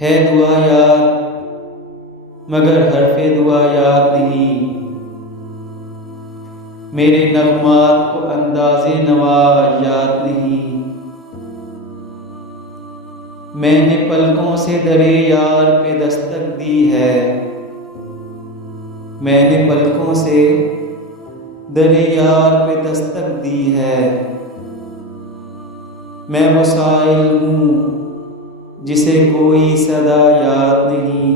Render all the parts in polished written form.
है दुआ याद मगर हरफ़े दुआ याद नहीं। मेरे नग़मात को अंदाज़े नवा याद नहीं। मैंने पलकों से दरे यार पे दस्तक दी है। मैंने पलकों से दरे यार पे दस्तक दी है। मैं वो साइल हूँ जिसे कोई सदा याद नहीं।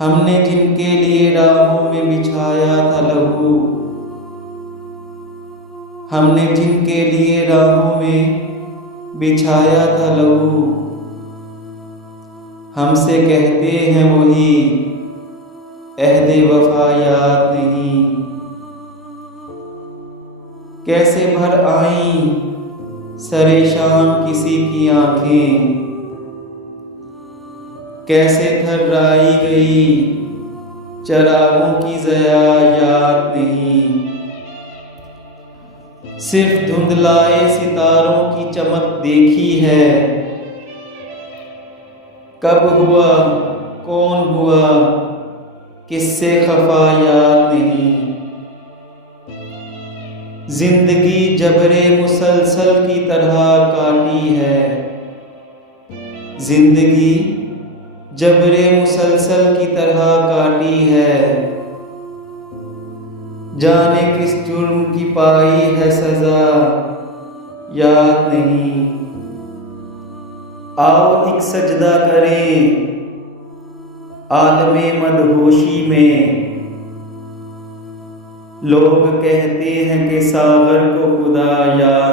हमने जिनके लिए राहों में बिछाया था लहू, हमने जिनके लिए राहों में बिछाया था लहू, हमसे कहते हैं वही अहदे वफा याद नहीं। कैसे भर आईं सरे शाम किसी की आंखें, कैसे थर्राई गई चरागों की ज़या याद नहीं। सिर्फ धुंधलाए सितारों की चमक देखी है। कब हुआ कौन हुआ किससे खफा याद नहीं। जिंदगी जबरे मुसलसल की तरह काटी है। जिंदगी जबरे मुसलसल की तरह काटी है। जाने किस जुर्म की पाई है सजा याद नहीं। आओ एक सजदा करें आलमे मदहोशी में। लोग कहते हैं कि सागर को खुदा याद